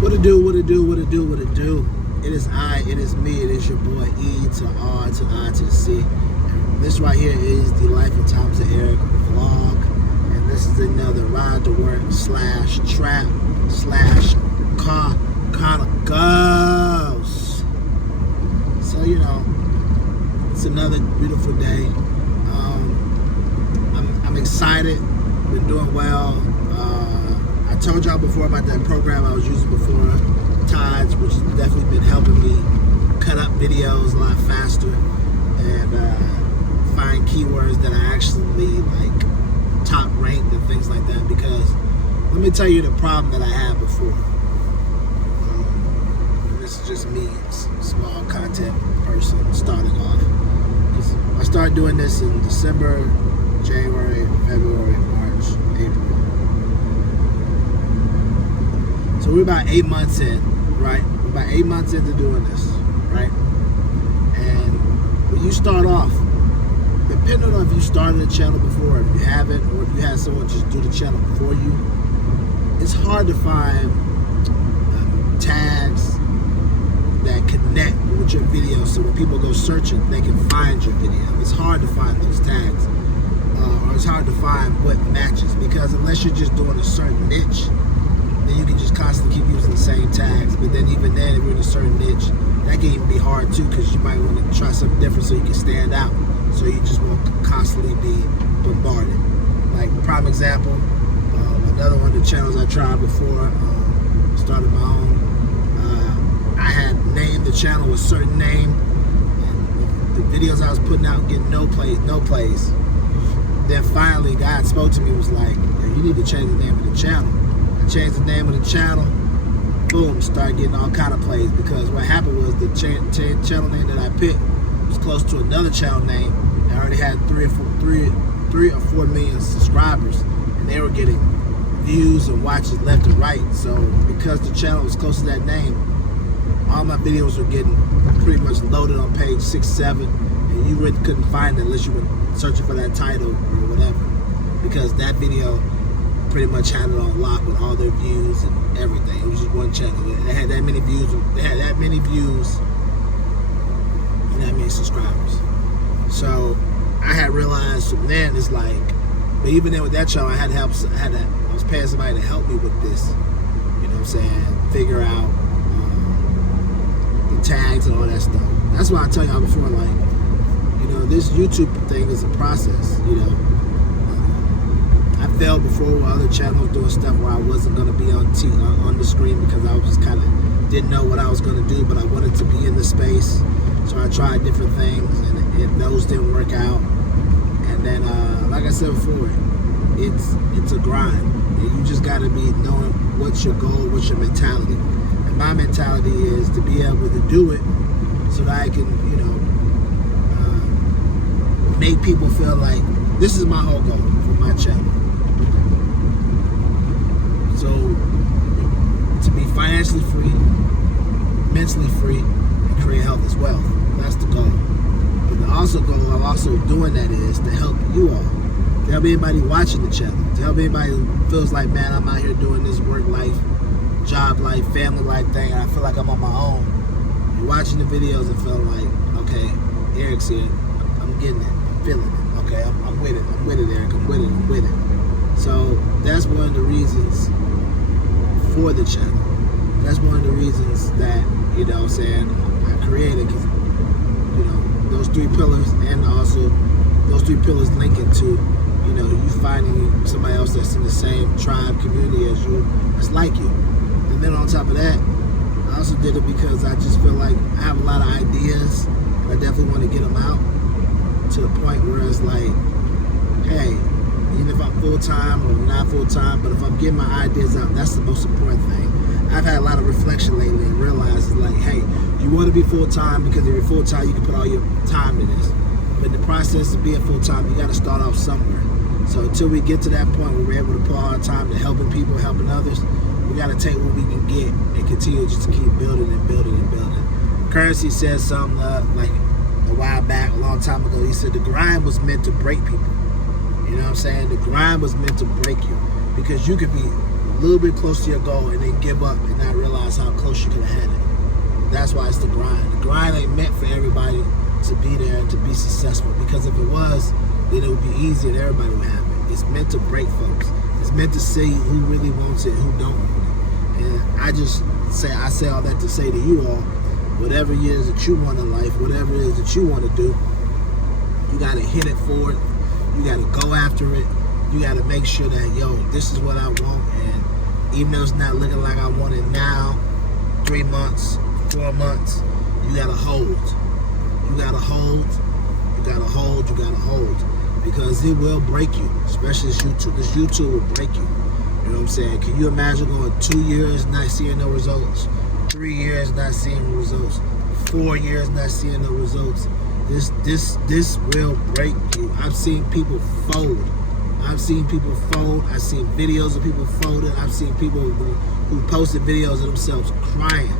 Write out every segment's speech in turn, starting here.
What it do, what it do, what it do, what it do. It is I, it is me, it is your boy E to R to I to the C. And this right here is the Life and Times of Eric vlog. And this is another ride to work / trap / car kind of goes. So, you know, it's another beautiful day. I'm excited, been doing well. I told y'all before about that program I was using before, Tides, which has definitely been helping me cut up videos a lot faster and find keywords that I actually like top ranked and things like that. Because let me tell you the problem that I had before. This is just me, small content person starting off. I started doing this in December, January, February, March, April. So we're about 8 months in, right? We're about 8 months into doing this, right? And when you start off, depending on if you started a channel before, if you haven't, or if you had someone just do the channel before you, it's hard to find tags that connect with your video, so when people go searching, they can find your video. It's hard to find those tags, or it's hard to find what matches, because unless you're just doing a certain niche, then you can just constantly keep using the same tags. But then even then, if you're in a certain niche, that can even be hard too, because you might want to try something different so you can stand out, so you just won't constantly be bombarded. Like prime example, another one of the channels I tried before, started my own. I had named the channel a certain name, and the videos I was putting out getting no plays. Then finally, God spoke to me, was like, you need to change the name of the channel. I changed the name of the channel, boom, started getting all kind of plays, because what happened was the channel name that I picked was close to another channel name that already had 3 or 4 million subscribers, and they were getting views and watches left and right. So because the channel was close to that name, all my videos were getting pretty much loaded on page 6, 7, and you really couldn't find it unless you were searching for that title or whatever, because that video pretty much had it on lock with all their views and everything. It was just one channel. It had that many views. They had that many views and that many subscribers. So I had realized from then, it's like, but even then with that channel, I had help. I was paying somebody to help me with this. You know what I'm saying? Figure out the tags and all that stuff. That's why I tell y'all before, like, you know, this YouTube thing is a process. You know, I failed before with other channels doing stuff where I wasn't going to be on the screen, because I was just kind of didn't know what I was going to do, but I wanted to be in the space. So I tried different things, and those didn't work out. And then, like I said before, it's a grind. And you just got to be knowing what's your goal, what's your mentality. And my mentality is to be able to do it so that I can, you know, make people feel like this is my whole goal for my channel. So to be financially free, mentally free, and create health as well. That's the goal. But the also goal of also doing that is to help you all, to help anybody watching the channel, to help anybody who feels like, man, I'm out here doing this work life, job life, family life thing, and I feel like I'm on my own. You're watching the videos and feeling like, okay, Eric's here, I'm getting it, I'm feeling it, okay, I'm with it, Eric, I'm with it. So that's one of the reasons for the channel. That's one of the reasons that, you know what I'm saying, I created, because, you know, those 3 pillars, and also those 3 pillars linking to, you know, you finding somebody else that's in the same tribe, community as you, that's like you. And then on top of that, I also did it because I just feel like I have a lot of ideas, and I definitely want to get them out to the point where it's like, hey, even if I'm full-time or not full-time, but if I'm getting my ideas out, that's the most important thing. I've had a lot of reflection lately and realized, like, hey, you want to be full-time, because if you're full-time, you can put all your time in this. But in the process of being full-time, you got to start off somewhere. So until we get to that point where we're able to put all our time to helping people, helping others, we got to take what we can get and continue just to keep building and building and building. Currency said something like a while back, a long time ago. He said the grind was meant to break people. You know what I'm saying? The grind was meant to break you, because you could be little bit close to your goal and then give up and not realize how close you could have had it. That's why it's the grind. The grind ain't meant for everybody to be there and to be successful, because if it was, then it would be easy and everybody would have it. It's meant to break folks. It's meant to see who really wants it, who don't want it. And I say all that to say to you all, whatever it is that you want in life, whatever it is that you want to do, you got to hit it for it. You got to go after it. You got to make sure that, yo, this is what I want. And even though it's not looking like I want it now, 3 months, 4 months, you got to hold. You got to hold. You got to hold. You got to hold. Because it will break you, especially this YouTube. This YouTube will break you. You know what I'm saying? Can you imagine going 2 years not seeing no results? 3 years not seeing results? 4 years not seeing no results? This will break you. I've seen people fold. I've seen people fold. I've seen videos of people folding. I've seen people who posted videos of themselves crying.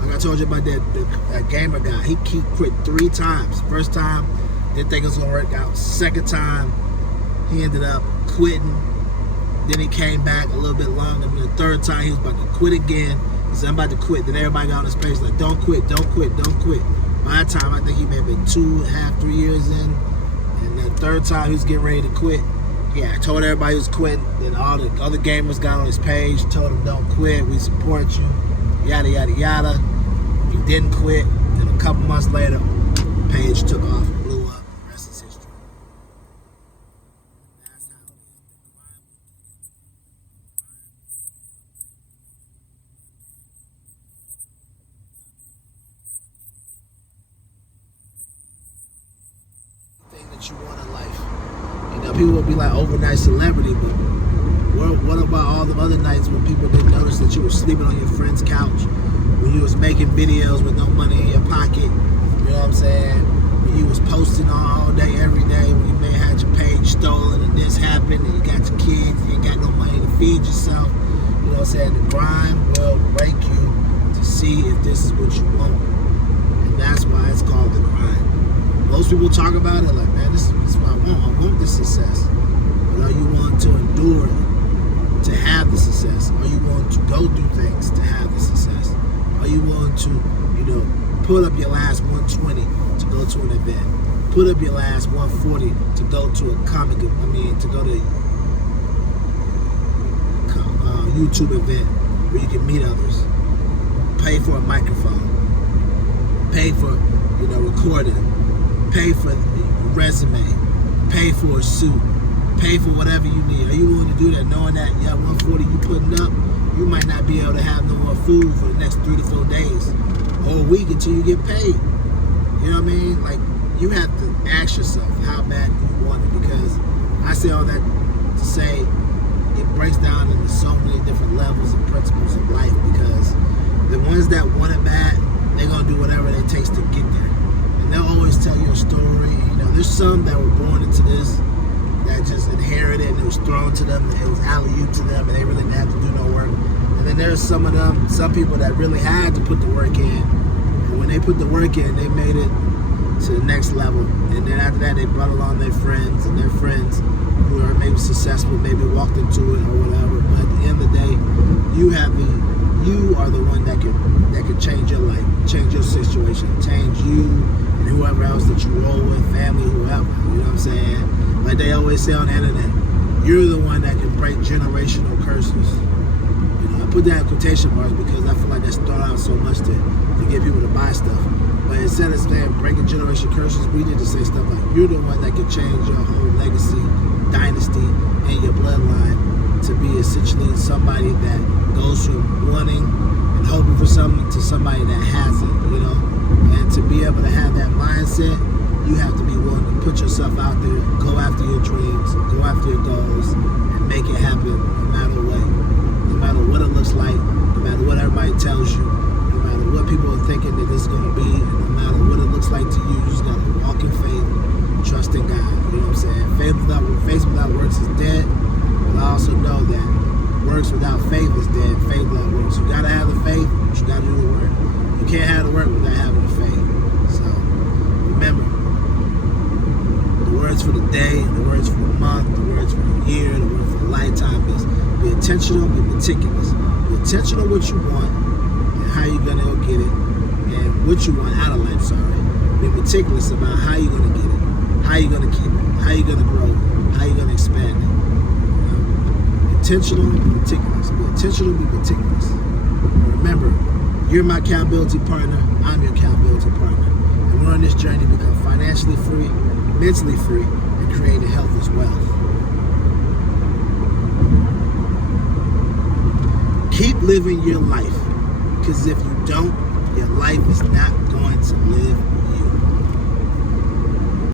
Like I told you about that gamer guy. He quit 3 times. First time, didn't think it was gonna work out. Second time, he ended up quitting. Then he came back a little bit longer. And the third time, he was about to quit again. He said, I'm about to quit. Then everybody got on his page like, don't quit, don't quit, don't quit. By that time, I think he may have been 2.5, 3 years in. And that third time, he was getting ready to quit. Yeah, I told everybody he was quitting. Then all the other gamers got on his page, told him, don't quit, we support you, yada, yada, yada. He didn't quit. And a couple months later, page took off, blew up. The rest is history. That's how it is. Thing that you want in life. You know, people will be like overnight celebrity, but what about all the other nights when people didn't notice that you were sleeping on your friend's couch, when you was making videos with no money in your pocket, you know what I'm saying? When you was posting all day, every day, when you may have had your page stolen and this happened and you got your kids and you ain't got no money to feed yourself, you know what I'm saying? The grind will break you to see if this is what you want. And that's why it's called the grind. Most people talk about it like, man, this is what I want. I want this success. But are you willing to endure it to have the success? Are you willing to go through things to have the success? Are you willing to, you know, put up your last 120 to go to an event? Put up your last 140 to go to a to go to a YouTube event where you can meet others. Pay for a microphone. Pay for, you know, recording. Pay for a resume. Pay for a suit. Pay for whatever you need. Are you willing to do that knowing that, yeah, 140 you putting up, you might not be able to have no more food for the next 3 to 4 days or a week until you get paid? You know what I mean? Like, you have to ask yourself how bad you want it, because I say all that to say it breaks down into so many different levels and principles of life, because the ones that want it bad, they're going to do whatever it takes to get there. And they'll always tell you a story. You know, there's some that were born into this, that just inherited and it was thrown to them, and it was alley-oop to them, and they really didn't have to do no work. And then there's some people that really had to put the work in, and when they put the work in, they made it to the next level. And then after that, they brought along their friends, and their friends who are maybe successful, maybe walked into it or whatever. But at the end of the day, you are the one that can change your life, change your situation, change you and whoever else that you roll with, family, whoever. You know what I'm saying? Like they always say on the internet, you're the one that can break generational curses. You know, I put that in quotation marks because I feel like that's thrown out so much to get people to buy stuff. But instead of saying breaking generational curses, we need to say stuff like, you're the one that can change your whole legacy, dynasty, and your bloodline to be essentially somebody that goes from wanting and hoping for something to somebody that has it, you know? And to be able to have that mindset, you have to be willing to put yourself out there, go after your dreams, go after your goals, and make it happen no matter what. No matter what it looks like, no matter what everybody tells you, no matter what people are thinking that it's going to be, and no matter what it looks like to you, you just got to walk in faith, trust in God. You know what I'm saying? Faith without works is dead, but I also know that works without faith is dead. Faith without works. You got to have the faith, but you got to do the work. You can't have the work without having the faith. So, remember, the words for the day, the words for the month, the words for the year, the words for the lifetime is be intentional, be meticulous. meticulous. Be intentional what you want and how you're gonna go get it, and what you want out of life. Be meticulous about how you're gonna get it, how you're gonna keep it, how you're gonna grow, how you're gonna expand it. Intentional, meticulous. Be intentional, be meticulous. Remember, you're my accountability partner. I'm your accountability partner, and we're on this journey to become financially free, mentally free, and creating health as wealth. Keep living your life, because if you don't, your life is not going to live